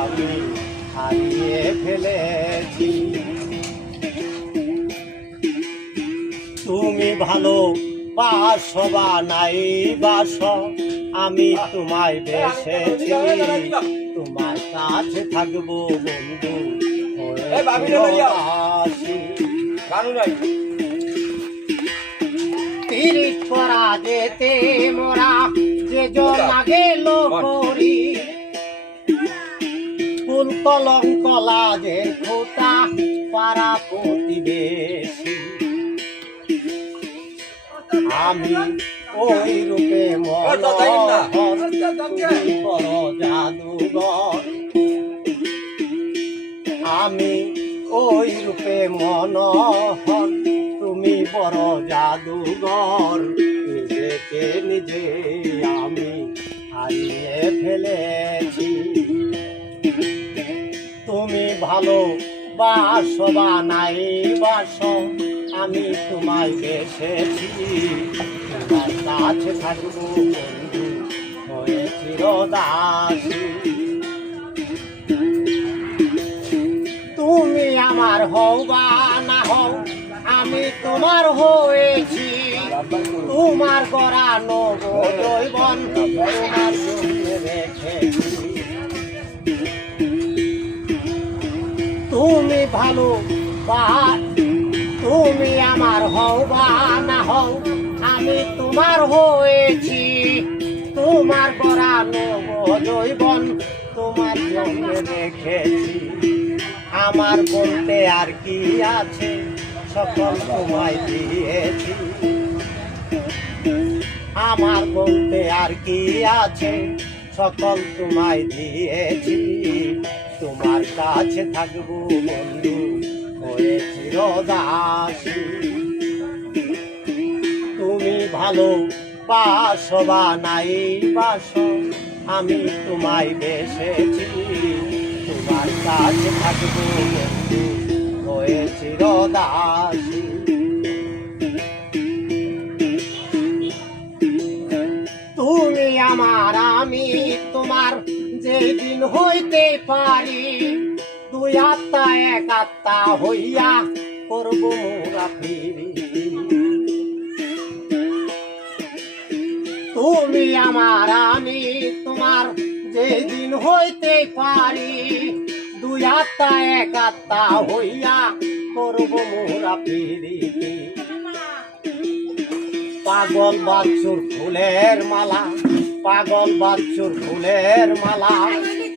আমি হারিয়ে ফেলেছি। তুমি ভালো বাসো বা নাই বাসো, আমি তোমায় বেসেছি। তোমার কাছে থাকবো বন্ধু তিরিশ করা যেতে মোরা যে জমা গেল করি, ফুল কলঙ্ক লাজের খোটা পাড়া প্রতিবেশী। আমি ওই রূপে মনোহর, তুমি বড় জাদুঘর। আমি ওই রূপে মনোহর, তুমি বড় জাদুঘর। নিজেকে নিজে আমি হারিয়ে ফেলেছি। তুমি ভালো বাসো বা নাই বাসো, আমি তোমায় বেসেছি। তোমার কাছে থাকবো বন্ধু হয়ে চিরদাসী। তুমি আমার হও বা না হও, আমি তোমার হয়েছি। তোমার গড়ানো জৈবন তোমার জন্য রেখেছি। তুমি ভালো বা তুমি আমার হও বা না হও, আমি তোমার হয়েছি। তোমার গড়ানো জৈবন তোমার জন্য রেখেছি। আমার বলতে আর কি আছে, সকল তোমায় দিয়েছি। আমার বলতে আর কি আছে, সকল তোমায় দিয়েছি। তোমার কাছে থাকবো বন্ধু হয়ে চিরদাসী। তুমি ভালো বাসো বা নাই বাসো, আমি তোমায় বেসেছি। তোমার কাছে থাকবো বন্ধু হয়ে চিরদাসী। তুমি আমার আমি তোমার যেদিন হইতে পারি, দুই আত্মা এক আত্মা হইয়া করব মোরা প্রীতি। তুমি আমার আমি তোমার যেদিন হইতে পারি, দুই আত্মা এক আত্মা হইয়া করব মোরা প্রীতি। পাগল বাচ্চুর ফুলের মালা, পাগল বাচ্চুর ফুলের মালা